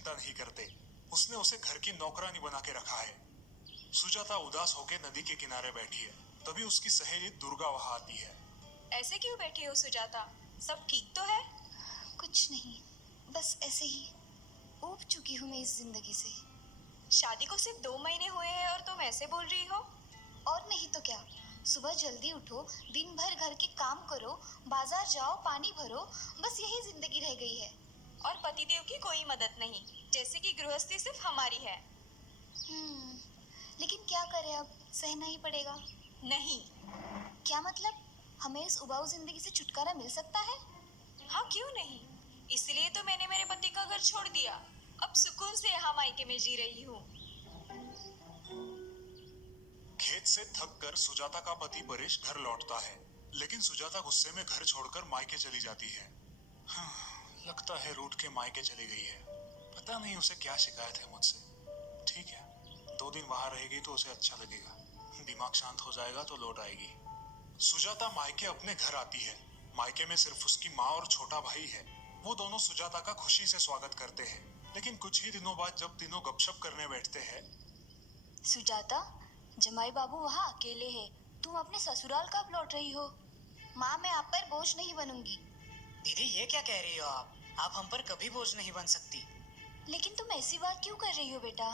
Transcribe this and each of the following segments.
चिंता नहीं करते। उसने उसे घर की नौकरानी बना के रखा है। सुजाता उदास होकर नदी के किनारे बैठी है। तभी उसकी सहेली दुर्गा वहां आती है। ऐसे क्यों बैठी हो सुजाता? सब ठीक तो है? कुछ नहीं, बस ऐसे ही ऊब चुकी हूँ मैं इस जिंदगी से। शादी को सिर्फ 2 महीने हुए हैं और तुम ऐसे बोल रही हो? और नहीं तो क्या, सुबह जल्दी उठो, दिन भर घर के काम करो, बाजार जाओ, पानी भरो, बस यही जिंदगी रह गई है। और पतिदेव की कोई मदद नहीं, जैसे कि गृहस्थी सिर्फ हमारी है। लेकिन क्या करें, अब सहना ही पड़ेगा। नहीं। क्या मतलब? हमें इस उबाऊ जिंदगी से छुटकारा मिल सकता है? हाँ, क्यों नहीं। इसलिए तो मैंने मेरे पति का घर छोड़ दिया। अब सुकून से यहाँ मायके में जी रही हूँ। खेत से थक कर सुजाता का पति परेश घर लौटता है, लेकिन सुजाता गुस्से में घर छोड़कर मायके चली जाती है। लगता है रूठ के मायके चली गई है। पता नहीं उसे क्या शिकायत है मुझसे। ठीक है, 2 दिन वहां रहेगी तो उसे अच्छा लगेगा, दिमाग शांत हो जाएगा तो लौट आएगी। सुजाता मायके अपने घर आती है। मायके में सिर्फ उसकी माँ और छोटा भाई है। वो दोनों सुजाता का खुशी से स्वागत करते हैं, लेकिन कुछ ही दिनों बाद जब तीनों गपशप करने बैठते हैं। सुजाता, जमाई बाबू वहाँ अकेले हैं। तुम अपने ससुराल कब लौट रही हो? माँ, मैं आप पर बोझ नहीं बनूंगी। दीदी, ये क्या कह रही हो आप? आप हम पर कभी बोझ नहीं बन सकती। लेकिन तुम ऐसी बात क्यों कर रही हो बेटा?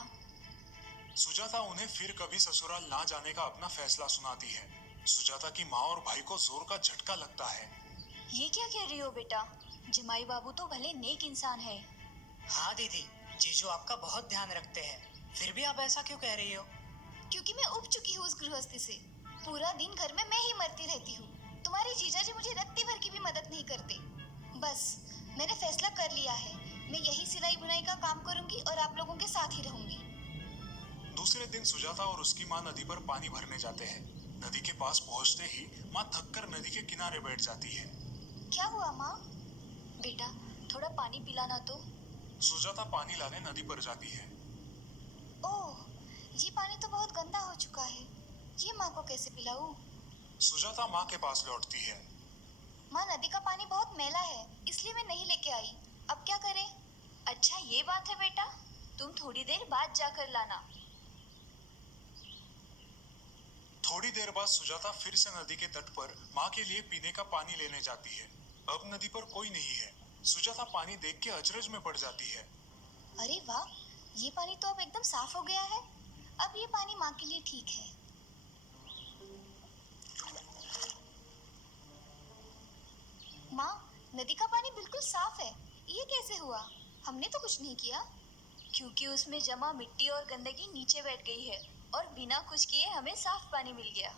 सुजाता उन्हें फिर कभी ससुराल ना जाने का अपना फैसला सुनाती है। सुजाता की माँ और भाई को जोर का झटका लगता है। ये क्या कह रही हो बेटा? जमाई बाबू तो भले नेक इंसान है। हाँ दीदी, जीजू आपका बहुत ध्यान रखते हैं, फिर भी आप ऐसा क्यों कह रही हो? क्योंकि मैं उब चुकी हूँ उस गृहस्थी से। पूरा दिन घर में मैं ही मरती रहती हूँ। तुम्हारे जीजा जी मुझे रत्ती भर की भी मदद नहीं करते। बस मैंने फैसला कर लिया है, मैं यही सिलाई बुनाई का काम करूंगी और आप लोगों के साथ ही रहूंगी। दूसरे दिन सुजाता और उसकी माँ नदी पर पानी भरने जाते हैं। नदी के पास पहुंचते ही माँ थककर नदी के किनारे बैठ जाती है। क्या हुआ माँ? बेटा, थोड़ा पानी पिलाना तो। सुजाता पानी लाने नदी पर जाती है। ओह, ये पानी तो बहुत गंदा हो चुका है। ये माँ को कैसे पिलाऊं? सुजाता माँ के पास लौटती है। माँ, नदी का पानी बहुत मैला है, इसलिए मैं नहीं लेके आई। अब क्या करें? अच्छा, ये बात है बेटा, तुम थोड़ी देर बाद जाकर लाना। थोड़ी देर बाद सुजाता फिर से नदी के तट पर माँ के लिए पीने का पानी लेने जाती है। अब नदी पर कोई नहीं है। सुजाता पानी देख के अचरज में पड़ जाती है। अरे वाह, ये पानी तो अब एकदम साफ हो गया है। अब ये पानी माँ के लिए ठीक है। माँ, नदी का पानी बिल्कुल साफ है। ये कैसे हुआ? हमने तो कुछ नहीं किया। क्योंकि उसमें जमा मिट्टी और गंदगी नीचे बैठ गई है और बिना कुछ किए हमें साफ पानी मिल गया।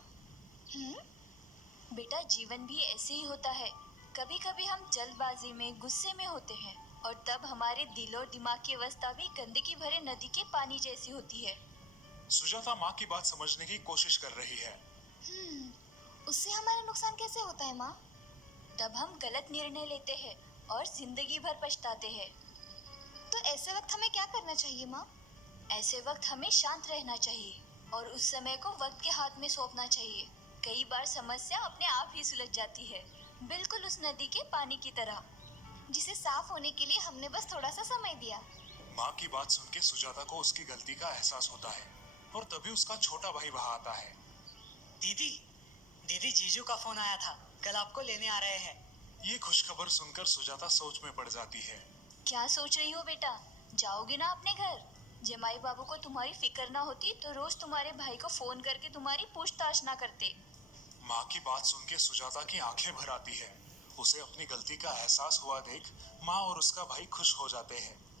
बेटा, जीवन भी ऐसे ही होता है। कभी कभी हम जल्दबाजी में, गुस्से में होते हैं और तब हमारे दिल और दिमाग की अवस्था भी गंदगी भरे नदी के पानी जैसी होती है। सुजाता माँ की बात समझने की कोशिश कर रही है। उससे हमारा नुकसान कैसे होता है माँ? तब हम गलत निर्णय लेते हैं और जिंदगी भर पछताते हैं। तो ऐसे वक्त हमें क्या करना चाहिए माँ? ऐसे वक्त हमें शांत रहना चाहिए और उस समय को वक्त के हाथ में सौंपना चाहिए। कई बार समस्या अपने आप ही सुलझ जाती है, बिल्कुल उस नदी के पानी की तरह, जिसे साफ होने के लिए हमने बस थोड़ा सा समय दिया। माँ की बात सुन के सुजाता को उसकी गलती का एहसास होता है और तभी उसका छोटा भाई वहां आता है। दीदी, दीदी, जीजू का फोन आया था, कल आपको लेने आ रहे हैं। ये खुशखबर सुनकर सुजाता सोच में पड़ जाती है। क्या सोच रही हो बेटा? जाओगे ना अपने घर? जमाई बाबू को तुम्हारी फिक्र ना होती तो रोज तुम्हारे भाई को फोन करके तुम्हारी पूछताछ ना करते। माँ की बात सुन के सुजाता की आंखें भर आती है। उसे अपनी गलती का एहसास हुआ देख माँ और उसका भाई खुश हो जाते हैं।